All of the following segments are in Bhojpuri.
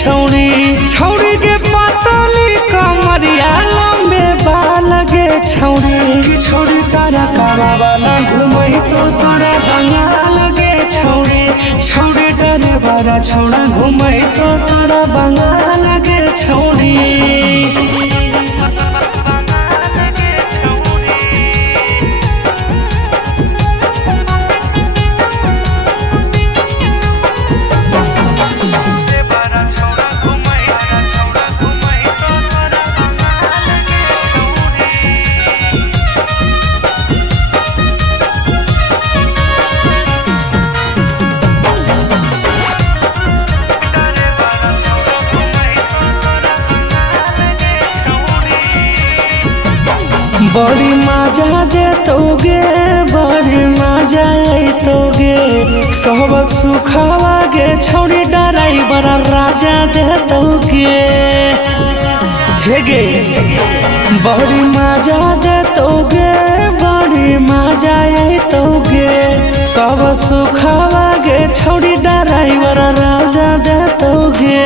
छौड़ी छौड़ी के पतली कमरिया लंबे बाल गे छौड़ी कि छौड़ी तारा कारा वाला घुमई तो तोरा बंगाल गे छौड़ी छौड़ी डरे बारा छौड़ा घुमई तो तोरा बंगाल गे छौड़ी। बड़ी मजा देतोगे बड़ी मजा अतोगे सब सुखावा गे छौड़ी ड्राइवर राजा देतोगे हे गे बड़ी मजा देतोगे बड़ी मजा अतोगे सब सुखावा गे छौड़ी ड्राइवर राजा देतोगे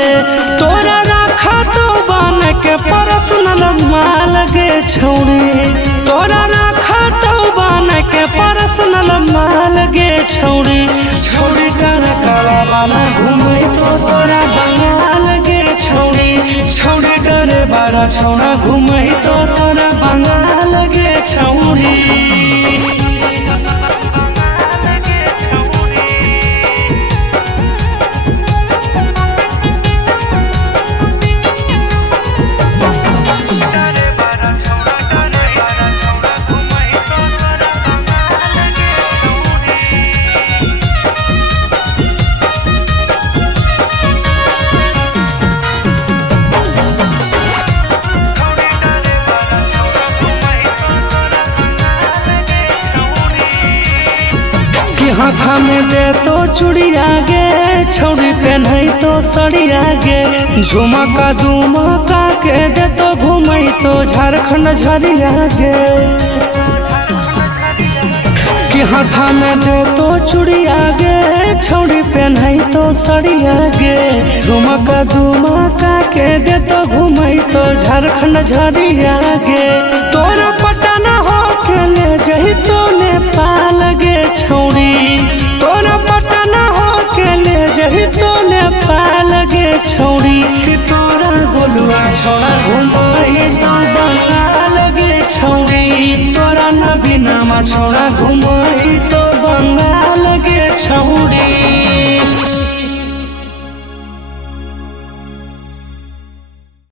तोरा रखा तो बन के पर्सनल माल गे छौड़ी तोरा रखा तो बन के पर्सनल माल गे छौड़ी छौड़ी कर काला वाला घूमे तो तोरा बंगाल गे छौड़ी छौड़ी डरे बारा छौड़ा घूमे तो तोरा बंगाल गे छौड़ी। हाथा में दे तो चूड़िया गे छौड़ी पहनई तो सड़िया गे झुमका दुमका के दे तो घूमई तो झारखंड झरिया गे कि हाथा में दे तो चूड़िया गे छौड़ी पहनई तो सड़िया गे झुमका दुमका के दे तो घूमई तो झारखंड झरिया गे तोरा पटना हो के ले जही तो नेपाल गे छौड़ी तोरा पटना हो के ले जही तो नेपाल गे छौड़ी कि तोरा गोलुआ छोड़ा घुमई तो बंगाल गे छौड़ी तोरा नबीनामा छोड़ा घुमई तो